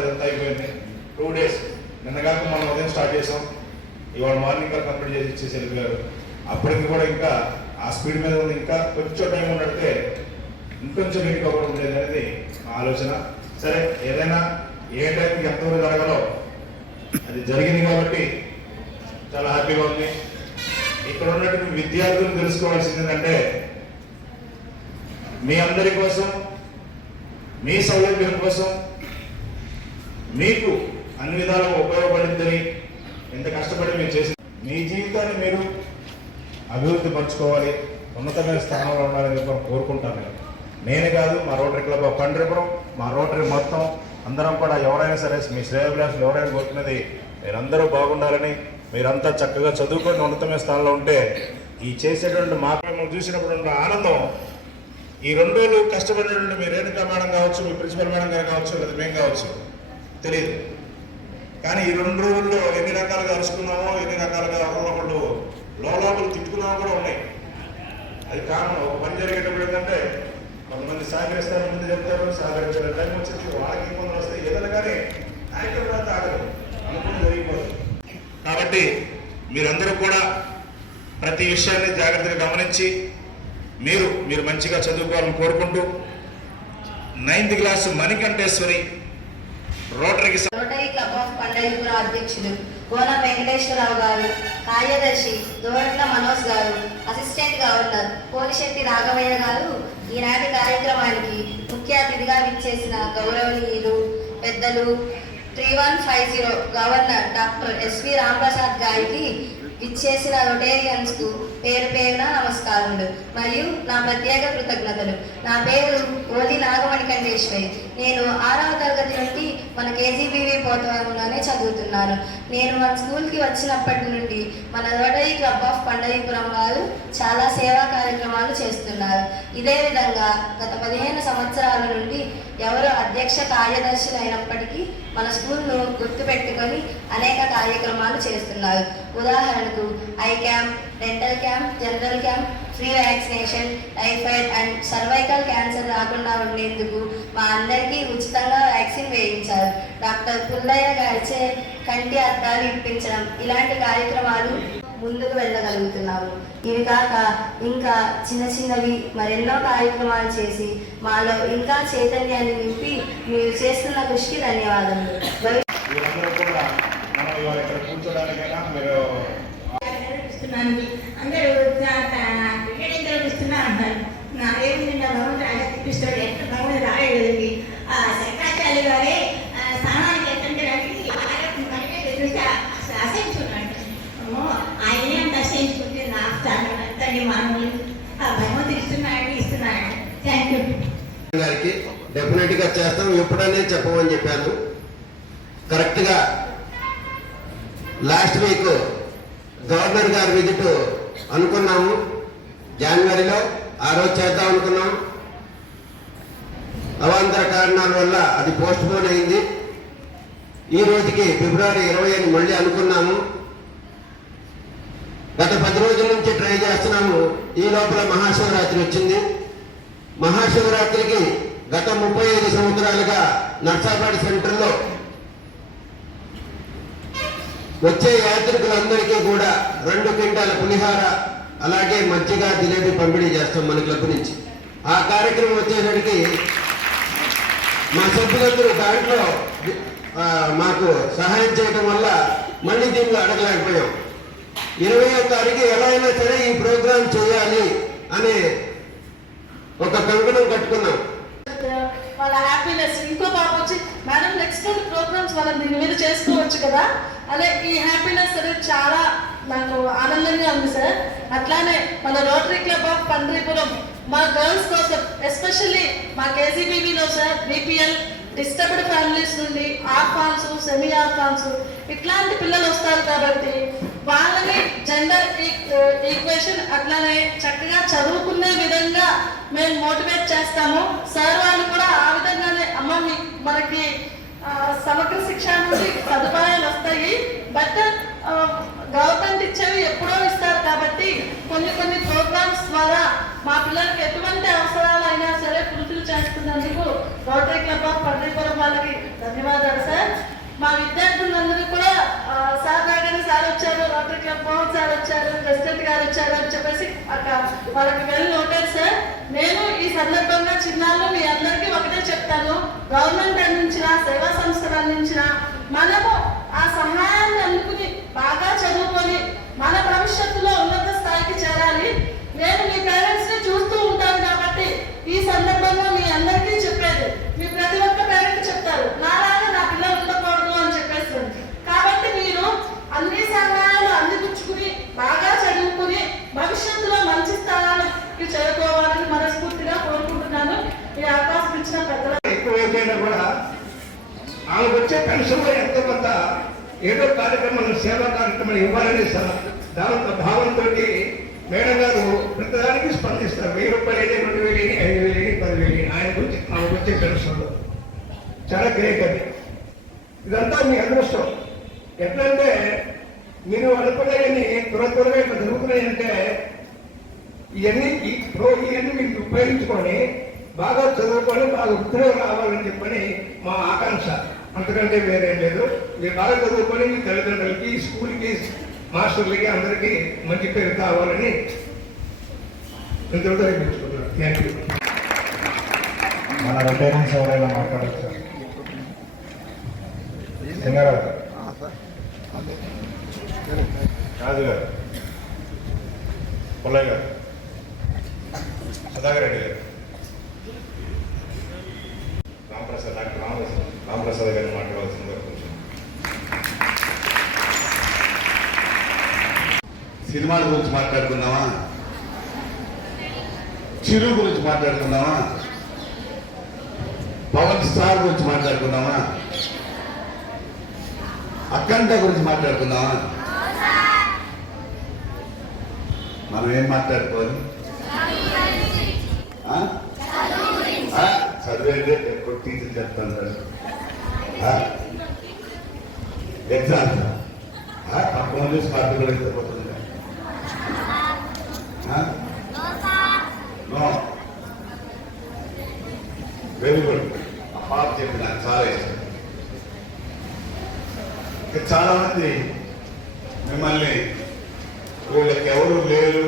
ఇదంతా అయిపోయింది. 2 days నిన్నగాక మనం ఉదయం స్టార్ట్ చేసాం, ఇవాళ మార్నింగ్ కంప్లీట్ చేసి ఇచ్చేసి వెళ్ళిపోయారు. అప్పటికి కూడా ఇంకా ఆ స్పీడ్ మీద ఉంది. ఇంకా కొంచెం టైం ఉన్నట్టే ఇంకొంచెం నీట్గా కూడా ఉండేది అనేది మా ఆలోచన. సరే, ఏదైనా ఏ టైంకి ఎంతవరకు జరగాలో అది జరిగింది కాబట్టి చాలా హ్యాపీగా ఉంది. ఇక్కడ ఉన్నటువంటి విద్యార్థులు తెలుసుకోవాల్సింది ఏంటంటే, మీ అందరి కోసం, మీ సౌలభ్యం కోసం, మీకు అన్ని విధాలుగా ఉపయోగపడిందని ఎంత కష్టపడి మీరు చేసి మీ జీవితాన్ని మీరు అభివృద్ధి పరచుకోవాలి, ఉన్నతమైన స్థానంలో ఉండాలని చెప్పి కోరుకుంటాను. నేనే కాదు, మా రోటరీ క్లబ్ ఆఫ్ పండ్రిపురం, మా రోటరీ మొత్తం అందరం కూడా ఎవరైనా సరే మీ శ్రేయోభిలాషులు ఎవరైనా కోరుకున్నది మీరందరూ బాగుండాలని, మీరంతా చక్కగా చదువుకొని ఉన్నతమైన స్థానంలో ఉంటే ఈ చేసేటువంటి మార్గం చూసినప్పుడు ఉన్న ఆనందం, ఈ 2 రోజులు కష్టపడినటువంటి మీ రేణుకా మేడం కావచ్చు, మీ ప్రిన్సిపల్ మేడం గారు కావచ్చు, లేదా మేము కావచ్చు తెలియదు. కానీ ఈ 2 రోజుల్లో ఎన్ని రకాలుగా అరుచుకున్నామో, ఎన్ని రకాలుగా ఒకళ్ళు లోపల తిట్టుకున్నామో కూడా ఉన్నాయి. అది కారణం ఒక పని జరిగేటప్పుడు ఏంటంటే, కొంతమంది సహకరిస్తారు, ముందు చెప్తారు, సహకరించారు, టైం వచ్చేసి వాళ్ళకి ఇబ్బందులు వస్తాయి, ఏదైనా కానీ కార్యక్రమాలు తాగదు, అనుకుని జరిగిపోదు. కాబట్టి మీరందరూ కూడా ప్రతి విషయాన్ని జాగ్రత్తగా గమనించి మీరు మంచిగా చదువుకోవాలని కోరుకుంటూ 9th class Manikanteswari Rotary Club of Pandaripuram అధ్యక్షులు గోన వెంకటేశ్వరరావు గారు, కార్యదర్శి దోరట్ల మనోజ్ గారు, అసిస్టెంట్ గవర్నర్ పోలిశెట్టి రాఘవయ్య గారు ఈనాటి కార్యక్రమానికి ముఖ్య అతిథిగా విచ్చేసిన గౌరవనీయులు పెద్దలు 3150 గవర్నర్ డాక్టర్ ఎస్వి రాంప్రసాద్ గారికి విచ్చేసిన రొటేరియన్స్ కు పేరు పేరున నమస్కారములు మరియు నా ప్రత్యేక కృతజ్ఞతలు. నా పేరు ఓలి నాగమణి కంఠేశ్వరి. నేను 6వ తరగతి నుండి మన కేజీబీవీ పోతవరంలోనే చదువుతున్నాను. నేను మన స్కూల్కి వచ్చినప్పటి నుండి మన రోటరీ క్లబ్ ఆఫ్ పండరీపురం వారు చాలా సేవా కార్యక్రమాలు చేస్తున్నారు. ఇదే విధంగా గత 15 సంవత్సరాల నుండి ఎవరు అధ్యక్ష కార్యదర్శులు అయినప్పటికీ మన స్కూల్ను గుర్తుపెట్టుకొని అనేక కార్యక్రమాలు చేస్తున్నారు. ఉదాహరణకు I camp, dental camp, general camp, free vaccination, typhoid and cervical cancer రాకుండా ఉండేందుకు మా అందరికీ ఉచితంగా వ్యాక్సిన్ వేయించారు. డాక్టర్ పుల్లయ్య గారిచే కంటి అద్దాలు ఇప్పించడం, ఇలాంటి కార్యక్రమాలు ముందుకు వెళ్ళగలుగుతున్నాము. ఇవి కాక ఇంకా చిన్నవి మరెన్నో కార్యక్రమాలు చేసి మాలో ఇంకా చైతన్యాన్ని నింపి మీరు చేస్తున్న కృషికి ధన్యవాదములు. అందరూ క్రికెట్ ఇస్తున్నారు అంటారు. నాకేమి భగవంతుడు ఎట్లా భగవంతుడు రాయలేదండి. శంకరాచార్య గారే స్థానానికి ఎత్తంటానికి చూస్తే అసహించుకున్నాడు. ఆయనే అంత అసహించుకుంటే నా స్థానం ఎంతండి మామూలు భగవంతుడు ఇస్తున్నాడు. థ్యాంక్ యూ గారికి. డెఫినెట్గా చేస్తాం, ఎప్పుడనే చెప్పమని చెప్పాను. కరెక్ట్గా లాస్ట్ వీక్ గవర్నర్ గారి విజిట్ అనుకున్నాము, జనవరిలో ఆ రోజు చేద్దాం అనుకున్నాం. అవాంతర కారణాల వల్ల అది పోస్ట్ పోన్ అయింది. ఈ రోజుకి ఫిబ్రవరి 20 అని మళ్ళీ అనుకున్నాము. గత 10 రోజుల నుంచి ట్రై చేస్తున్నాము. ఈ లోపల మహాశివరాత్రి వచ్చింది. మహాశివరాత్రికి గత 35 సంవత్సరాలుగా నర్సాపేట సెంటర్లో వచ్చే యాత్రికులందరికీ కూడా 2 క్వింటాల పులిహార అలాగే మజ్జిగ జిలేబీ పంపిణీ చేస్తాం మన క్లబ్ నుంచి. ఆ కార్యక్రమం వచ్చేసరికి మా సభ్యులందరూ దాంట్లో మాకు సహాయం చేయడం వల్ల మళ్ళీ దీనిలో అడగలేకపోయాం. 20వ తారీఖు ఎలా అయినా సరే ఈ ప్రోగ్రాం చేయాలి అనే ఒక కంకణం కట్టుకున్నాం. వాళ్ళ హ్యాపీనెస్. ఇంకో పాప వచ్చి మేడం నెక్స్ట్ ప్రోగ్రామ్స్ వాళ్ళని దీని మీద చేసుకోవచ్చు కదా అనే ఈ హ్యాపీనెస్ అనేది చాలా నాకు ఆనందంగా ఉంది సార్. అట్లానే మన రోటరీ క్లబ్ ఆఫ్ పండ్రీపురం మా గర్ల్స్ కోసం ఎస్పెషల్లీ మా కేజీబీవీలో సార్ బీపీఎల్ డిస్టర్బ్డ్ ఫ్యామిలీస్ నుండి ఆర్ఫాన్స్, సెమీ ఆర్ఫాన్స్ ఇట్లాంటి పిల్లలు వస్తారు కాబట్టి వాళ్ళని జెండర్ ఈక్వేషన్ అట్లానే చక్కగా చదువుకునే విధంగా మేము మోటివేట్ చేస్తాము. సార్ వాళ్ళు కూడా ఆ విధంగానే అమ్మ మనకి సమగ్ర శిక్ష నుండి సదుపాయాలు వస్తాయి, బట్ గవర్నమెంట్ ఇచ్చేవి ఎప్పుడో ఇస్తారు కాబట్టి కొన్ని ప్రోగ్రామ్స్ ద్వారా మా పిల్లలకి ఎటువంటి అవసరాలైనా సరే ఫుల్ఫిల్ చేస్తున్నందుకు రోటరీ క్లబ్ ఆఫ్ పండ్రీపురం వాళ్ళకి ధన్యవాదాలు సార్. మా విద్యార్థులందరూ కూడా సార్ రాగానే సార్ వచ్చారు, రోటరీ క్లబ్ మోహన్ సార్ వచ్చారు, ప్రెసిడెంట్ గారు వచ్చారు అని చెప్పేసి వాళ్ళకి వెళ్ళి నోటారు సార్. నేను ఈ సందర్భంగా చిన్నాళ్ళు మీ అందరికీ ఒకటే చెప్తాను, గవర్నమెంట్ అందించిన సేవా సంస్థలు అందించిన మనము ఆ సహాయాన్ని అందుకుని బాగా చదువుకొని మన భవిష్యత్తులో ఉన్నత స్థాయికి చేరాలి. నేను మీ పేరెంట్స్ ని చూస్తూ ఉంటాను కాబట్టి ఈ సందర్భంగా మీ అందరికీ చెప్పేది, మీ ప్రతి ఒక్క పేరెంట్ చెప్తారు నాలాగా నా పిల్లలు ఉండకూడదు అని చెప్పేసి. కాబట్టి మీరు అన్ని సహాయాలు అందిపుచ్చుకుని బాగా చదువుకుని భవిష్యత్తులో మంచి స్థానానికి చేరుకోవాలని మనస్ఫూర్తిగా కోరుకుంటున్నాను. ఈ అవకాశం ఇచ్చిన పెద్దల ఎక్కువైపోయినా కూడా ఆమెకు వచ్చే పెన్షన్లో ఎంతో కొంత ఏదో కార్యక్రమం సేవా కార్యక్రమం ఇవ్వాలనే దాంతో భావంతో మేడం గారు ప్రతిదానికి స్పందిస్తారు. 1000 రూపాయలు, 2000, 5000, 10,000 ఆయన గురించి ఆమెకు వచ్చే పెన్షన్లో చాలా గ్రేట్ అది. ఇదంతా మీ అదృష్టం. ఎట్లంటే మీరు అనుకునేవన్నీ త్వరగా ఇట్లా జరుగుతున్నాయంటే ఇవన్నీ మీరు ఉపయోగించుకొని బాగా చదువుకొని బాగా ఉద్యోగం రావాలని చెప్పని మా ఆకాంక్ష. అంతకంటే వేరేం లేదు. మీరు బాగా చదువుకొని మీ తల్లిదండ్రులకి, స్కూల్కి, మాస్టర్లకి అందరికీ మంచి పేరు కావాలని ఇంతటితో ఇప్పించుకున్నాను. Thank you. మన రిటైర్మెంట్స్ ఎవరైనా మాట్లాడచ్చు? సింగారావు రాజు గారు, పుల్లయ్య గారు, సుధాకర్ రెడ్డి గారు, డాక్టర్ రామప్రసాద్ గారిని మాట్లాడవలసిందిగా కొంచెం. సినిమాల గురించి మాట్లాడుకుందామా? చిరు గురించి మాట్లాడుకుందామా? పవన్ స్టార్ గురించి మాట్లాడుకుందామా? అఖండ గురించి మాట్లాడుకుందామా? మనం ఏం మాట్లాడుకోవాలి? చదివేదే ఎక్కువ టీచర్ చెప్తాను. ఎగ్జామ్స్ తప్పని చూసి కార్డు కూడా ఇష్టపోతుంది. Very good. ఆ పాప చెప్పి నాకు చాలా ఇష్టం. ఇంకా చాలా మంది మిమ్మల్ని వీళ్ళకి ఎవరు లేరు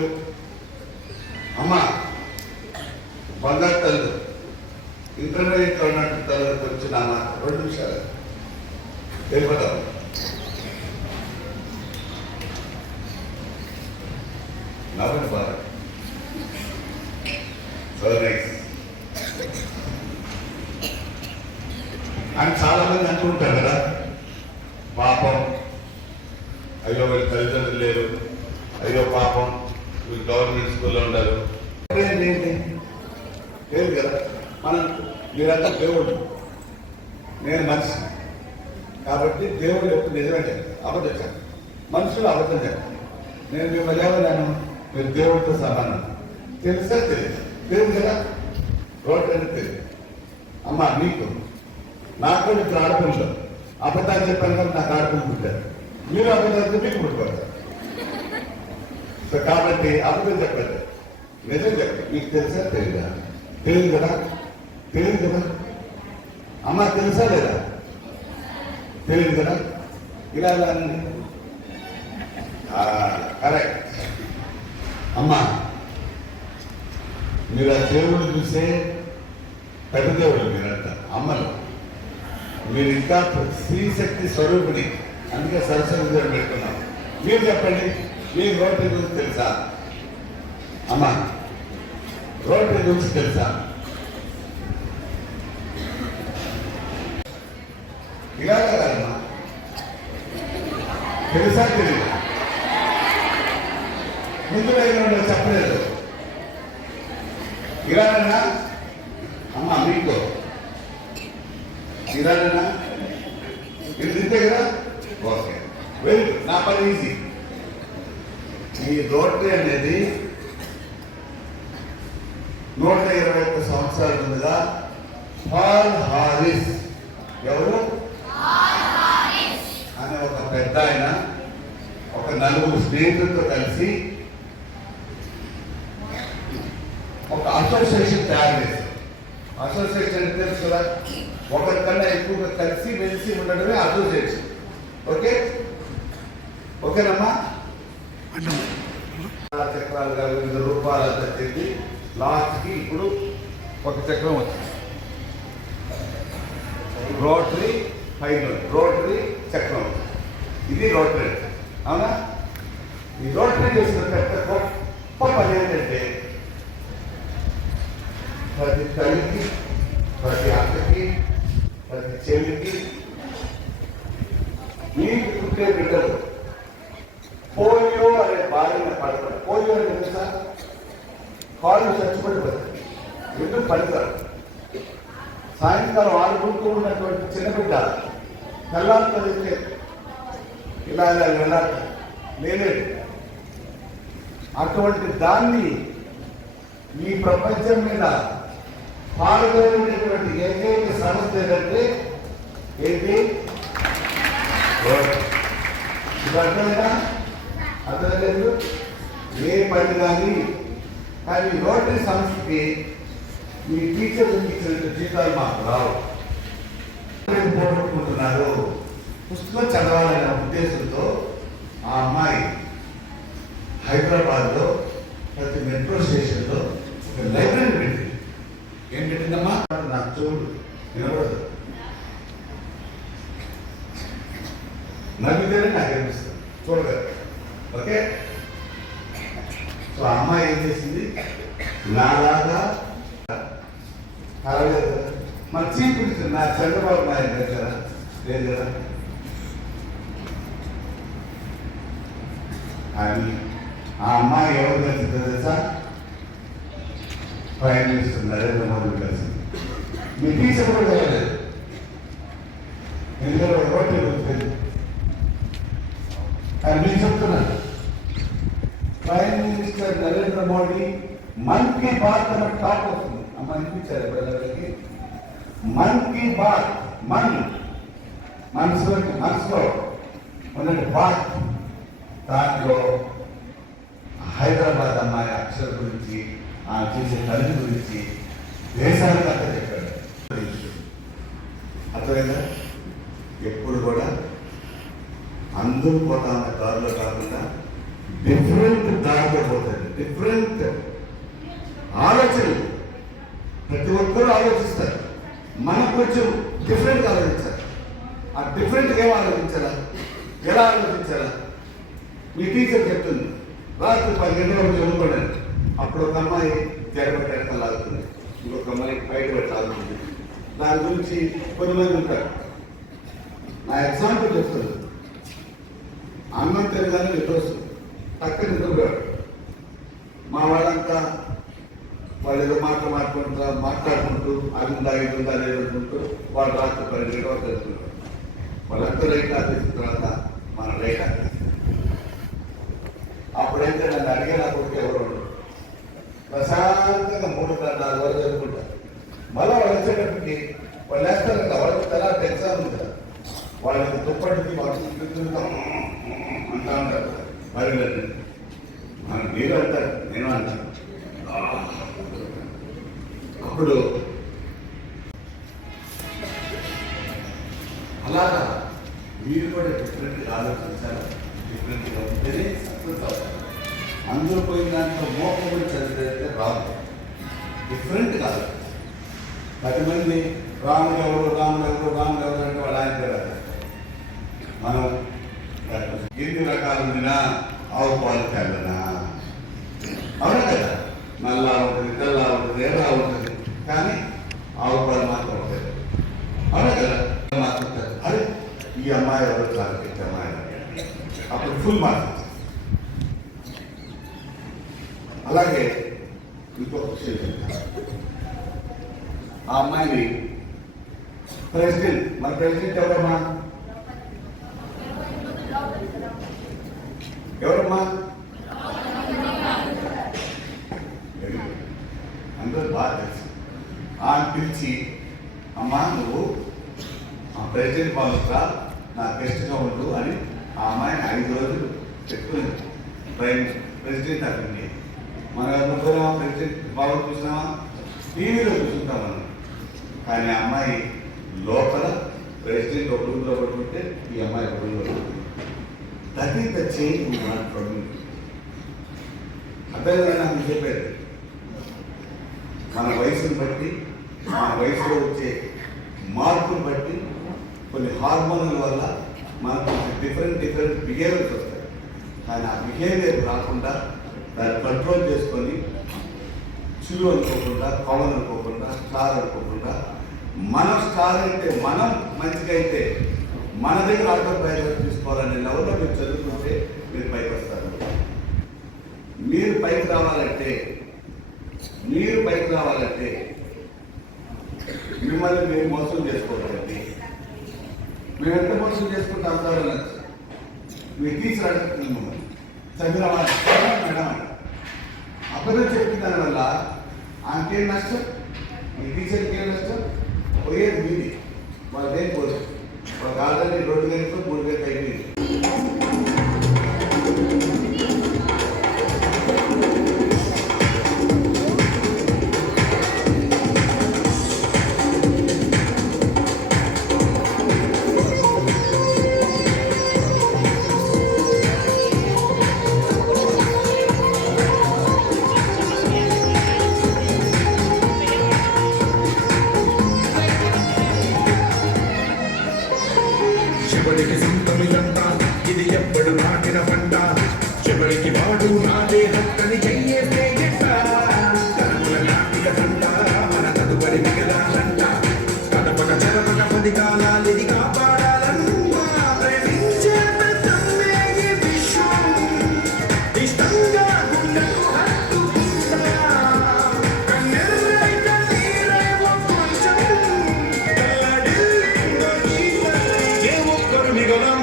అమ్మ బంగారు తల్లు ఇంటర్మీడియట్లో ఉన్నట్టు తల్లికి వచ్చిన 2 నిమిషాలు వెళ్ళిపోతాం. నవ్వండి బాగా. సో నైస్ అని చాలా మంది అంటుంటారు కదా, పాపం అయ్యో వీళ్ళు తల్లిదండ్రులు లేరు, అయ్యో పాపం వీళ్ళు గవర్నమెంట్ స్కూల్లో ఉండారు. లేదు కదా. మనం మీరంతా దేవుడు, నేను మనిషి కాబట్టి దేవుడు ఎప్పుడు నిజమే చెప్తాను, అబద్ధం చెప్తాను. మనుషులు అబద్ధం చెప్తాను. నేను మిమ్మల్ని ఏమన్నాను? మీరు దేవుడితో సమానం. తెలుసా? తెలియదు కదా. రోడ్డు అంటే తెలియదు. అమ్మ నీకు నాకు ఇప్పుడు ఆడపిల్లలు అబద్ధాలు చెప్పాను కదా, నాకు ఆడపిల్లలు పుట్టారు. మీరు అబద్ధాలు మీకు పుట్టుకోవాలి. సో కాబట్టి అబద్ధం చెప్పండి, నిజం చెప్పండి. మీకు తెలుసా? తెలియదా? తెలియదు కదా. తెలియదు కదా. అమ్మ తెలుసా లేదా? తెలియదు కదా. ఇలా కరెక్ట్. అమ్మ మీరు ఆ దేవుడు చూసే పెద్ద దేవుడు మీరంతా అమ్మలు. మీరు ఇంకా శ్రీశక్తి స్వరూపిణి, అందుకే సరస్వతి దేవుడు పెట్టుకున్నాం. మీరు చెప్పండి, మీకు రోటరీ గురించి తెలుసా? అమ్మ రోటరీ గురించి తెలుసా? ఇలా కదమ్మా, తెలుసా? తెలియదు. ముందు చెప్పలేదు. ఇలానా అమ్మ మీకు ఇలానా ఇది తింటే కదా. Okay, very good. నా పని ఈజీ. ఈ రోటరీ అనేది 121 సంవత్సరాల ముందుగా పాల్ హారిస్, ఎవరు అనే ఒక పెద్ద ఆయన ఒక నలుగురు స్నేహితులతో కలిసి ఒక అసోసియేషన్ తయారు చేశారు. అసోసియేషన్ అంటే తెలుసు కదా, ఒకరికన్నా ఎక్కువగా కలిసి మెలిసి ఉండడమే అసోసియేషన్. ఓకే ఓకేనమ్మా. చక్రాలుగా వివిధ రూపాలంతా చెప్పి లాస్ట్కి ఇప్పుడు ఒక చక్రం వచ్చింది. రోటరీ ఫైనల్ రోటరీ చక్రం, ఇది రోటరీ. అవునా? ఈ రోటరీ చేసిన పెద్ద గొప్ప పని ఏంటంటే ప్రతి తల్లికి, ప్రతి అక్కకి, ప్రతి చెల్లికి మీకు పుట్టే బిడ్డలు పోలియో అనే బారిన పడతారు. పోలియో అంటే తెలుసా? కాళ్ళు చచ్చిపడిపోతారు, ఎందుకు పడతారు. సాయంకాలం ఆడుకుంటూ ఉన్నటువంటి చిన్నబిడ్డ తెల్లారితో వెళ్తే ఇలా వెళ్ళాలి లేలేదు. అటువంటి దాన్ని ఈ ప్రపంచం మీద పాల్గొనేటువంటి ఏకైక సంస్థ ఏంటంటే ఏంటి? ఇది అర్థమైనా? అర్థమలేదు. ఏ పని కానీ రోటరీ సంస్థకి మీ టీచర్లు ఇచ్చినట్టు జీతాలు మాకు రావు. పోగొట్టుకుంటున్నారు. పుస్తకం చదవాలనే ఉద్దేశంతో ఆ అమ్మాయి హైదరాబాద్లో ప్రతి మెట్రో స్టేషన్లో ఒక లైబ్రరీ పెట్టింది. ఏం పెట్టిందమ్మా? నాకు చూడు వినబడదు, నవ్వితేనే నాకు అనిపిస్తుంది చూడగలరు. ఓకే. సో అమ్మాయి ఏం చేసింది? నాలాగా పర్వాలేదు మన చీఫ్ మినిస్టర్ నా చంద్రబాబు నాయుడు లేదు కదా, లేదు కదా. కానీ ఆ అమ్మాయి ఎవరు కలిసిందో తెలుసా? ప్రైమ్ మినిస్టర్ నరేంద్ర మోదీ కలిసింది. మీ టీచర్ కూడా కలలేదు, ఎందుకంటే రోడ్డు గుర్తుపెట్టి. కానీ మీరు చెప్తున్నారు ప్రైమ్ మినిస్టర్ నరేంద్ర మోడీ మన్ కీ బాత్ అన్న టాప్ వస్తుంది. అమ్మ అనిపించారు పిల్లలకి మన్ కీ బాత్, మనసులో ఉన్నట్టు బాత్. దాంట్లో హైదరాబాద్ అమ్మాయి అక్షర గురించి, ఆ చేసే తల్లి గురించి దేశానికి అంతా చెప్పాడు. అర్థమైందా? ఎప్పుడు కూడా అందరూ పోతా ఉన్న దారిలో కాకుండా డిఫరెంట్ దారిలో పోతుంది. డిఫరెంట్ ఆలోచనలు ప్రతి ఒక్కరూ ఆలోచిస్తారు. మనం కొంచెం డిఫరెంట్గా ఆలోచించాలి. ఆ డిఫరెంట్గా ఏం ఆలోచించాలా, ఎలా ఆలోచించాలా? మీ టీచర్ చెప్తుంది రాత్రి 10 గంటలకు చదువుకోండి. అప్పుడు ఒక అమ్మాయి జగబెట్ట లాగుతుంది, ఇంకొక అమ్మాయి బయట పెట్టాలుతుంది. దాని గురించి కొంతమంది ఉంటారు. నా ఎగ్జాంపుల్ చెప్తుంది. అన్నం తినగానే నిద్ర వస్తుంది, పక్కన నిద్రపోయాడు. మా వాళ్ళంతా వాళ్ళు ఏదో మాట్లాడుకుంటూ అది ఉందా ఇది ఉందా లేదనుకుంటూ వాళ్ళు రాత్రి 12 గంటల వరకు తెలుసుకుంటారు. వాళ్ళంతా రైట్ ఆపేసిన తర్వాత మనం రైట్ ఆపేస్తాం. అప్పుడైతే నన్ను అడిగే నా కొడుకు ఎవరు ఉండరు, ప్రశాంతంగా 3-4 వరకు చదువుకుంటారు. మళ్ళీ వాళ్ళు వచ్చేటప్పటికి వాళ్ళు వేస్తారు కదా, వాళ్ళకి తెల్లారి ఎగ్జామ్ ఉంది కదా, వాళ్ళకి దుప్పటికి అంటా ఉంటారు. మరి మనం మీరు అంటారు, నేను అంటాను. అప్పుడు అలాగా మీరు కూడా డిఫరెంట్గా ఆలోచించాలి. డిఫరెంట్గా ఉంటేనే సక్సెస్ అవుతారు. అందరూ పోయిన దాంట్లో మోపడి చదివితే రాదు. డిఫరెంట్ కాదు. 10 మంది రాముడు ఎవరు అంటే వాళ్ళు ఆయన పేరు. మనం ఎన్ని రకాలు ఉండినా ఆవు పాలు తెల్లనా, అవునా కదా? నల్లా ఉంటుంది, తెల్లా ఉంటుంది, ఎర్ర ఉంటుంది, కానీ ఆవు పాలు మాత్రం ఉంటుంది. అవునా కదా? మాత్రం అదే ఈ అమ్మాయి ఎవరు చాలా పెద్ద అమ్మాయి, అప్పుడు ఫుల్ మార్క్స్. అలాగే ఇంకొక విషయం, ఆ అమ్మాయిని ప్రెసిడెంట్, మన ప్రెసిడెంట్ ఎవరమ్మా? ఎవరమ్మా? అందరూ బాగా తెలుసు. ఆమె పిలిచి, అమ్మా నువ్వు ఆ ప్రెసిడెంట్ బాగుంటా నా గెస్ట్గా ఉండు అని ఆ అమ్మాయిని 5 రోజులు పెట్టుకుని ప్రెసిడెంట్ అక్కడికి మన ప్రెసిడెంట్ బాగా చూసినామా, టీవీలో చూసుకుంటాం మనం. కానీ ఆ అమ్మాయి లోపల ప్రెసిడెంట్ ఒక రూమ్లో పడుకుంటే ఈ అమ్మాయి ఒక రూమ్లో పడుకుంటుంది. That is the change we want from you. అర్థమైనా నాకు చెప్పేది, మన వయసును బట్టి, మన వయసులో వచ్చే మార్పును బట్టి కొన్ని హార్మోన్ల వల్ల మనకు డిఫరెంట్ బిహేవియర్స్ వస్తాయి. కానీ ఆ బిహేవియర్ రాకుండా దాన్ని కంట్రోల్ చేసుకొని చిరు అనుకోకుండా, పవన్ అనుకోకుండా, స్టార్ అనుకోకుండా, మనం స్టార్ అయితే, మనం మంచిగా అయితే మన దగ్గర ఆటోబయోగ్రఫీ తీసుకోవాలనే లెవెల్లో మీరు చదువుకుంటే మీరు పైకి వస్తారు. మీరు పైకి రావాలంటే మిమ్మల్ని మీరు మోసం చేసుకోవాలండి. మేము ఎంత మోసం చేసుకుంటే అవసరం లేదు. మీరు టీచర్ అడుగుతుంది మిమ్మల్ని చదివిన మేడం అబద్ధం చెప్పిన దానివల్ల ఆమెకేం నష్టం, మీ టీచర్కి ఏం నష్టం? పోయేది మీది, వాళ్ళకేం పోదు. వాళ్ళకి ఆల్రెడీ 2 గంటలు 3 గంటలు అయిపోయింది. చివరికి సొంతమిదంతా ఇది ఎప్పుడు నాటిన పంట, చివరికి వాడు నాదే హక్కని చెయ్యేస్తే గిట్ట. కనుల నాటిక తంట మన తదుపరి మిగలాలంట, కదపక చెరపక 10 కాలాలిది కాపాడాలంట. ప్రేమించే తమ్మే ఈ విశ్వం, ఇష్టంగా గుండెకు హత్తుకుంటా. కన్నెర్రైన నీరేమో కొంచెం కల్లడిల్లిందో నీ తల్లి ఏ ఒక్కరు మిగలం.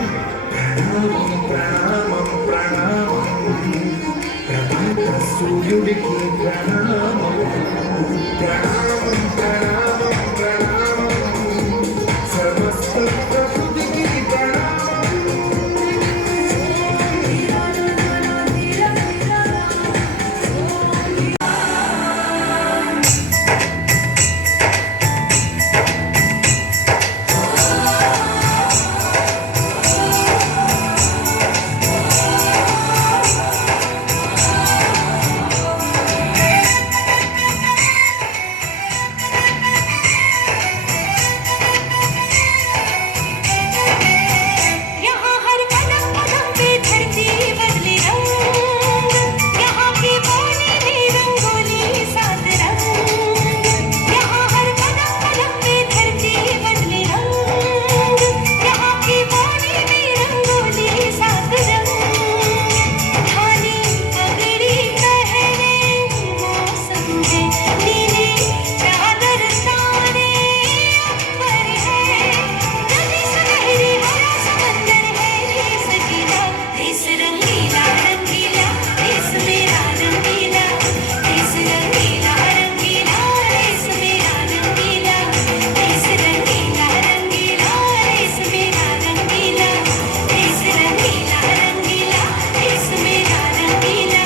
ప్రణామం ప్రణామం ప్రభాత సూర్యుడికి ప్రణామం, ప్రణామం ప్రణామం ప్రణామం సమస్త ప్రకృతికి ప్రణామం. यहाँ हर कदम कदम पे धरती बदले रंग, यहाँ की बोली में रंगोली सात रंग। यहाँ हर कदम कदम पे धरती बदले रंग, यहाँ की बोली में रंगोली सात रंग। धानी पगड़ी पहने मौसम है, नीली चादर ताने अंबर है, नदी सुनहरी हरा समंदर है देश गीला। देश रंगीला रंगीला, देश मेरा रंगीला। देश रंगीला रंगीला, देश मेरा रंगीला। देश रंगीला रंगीला, देश मेरा रंगीला। देश रंगीला रंगीला, देश मेरा रंगीला।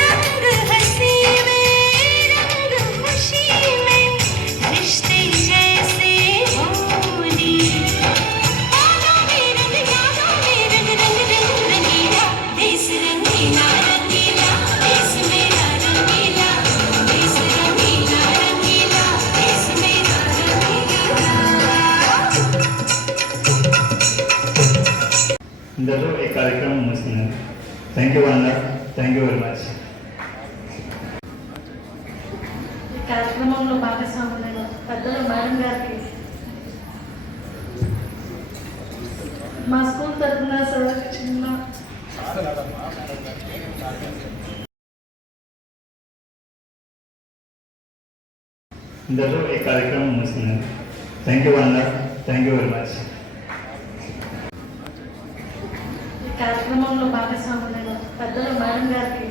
रंग हंसी में, रंग खुशी में, रिश्ते जैसे होली। बादों में रंग, यादों में रंग, रंग रंग रंगीला। देश रंगीला रंगीला, देश मेरा रंगीला। देश रंगीला रंगीला, देश मेरा रंगीला। ఇందులో ఈ కార్యక్రమం ముగిసింది. థ్యాంక్ యూ అన్న, థ్యాంక్ యూ వెరీ మచ్. ఈ కార్యక్రమంలో భాగస్వాములైన పెద్దలు మేడం గారికి మా స్కూల్ తరఫున సార్ చిన్న ఇందులో ఈ కార్యక్రమం ముగిసింది. థ్యాంక్ యూ అన్న, థ్యాంక్ యూ వెరీ మచ్. ఈ కార్యక్రమంలో భాగస్వాములైన పెద్దలు మేడం గారికి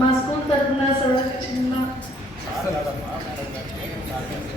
మా స్కూల్ తరఫున సార్ చిన్న కార్యకర్తలు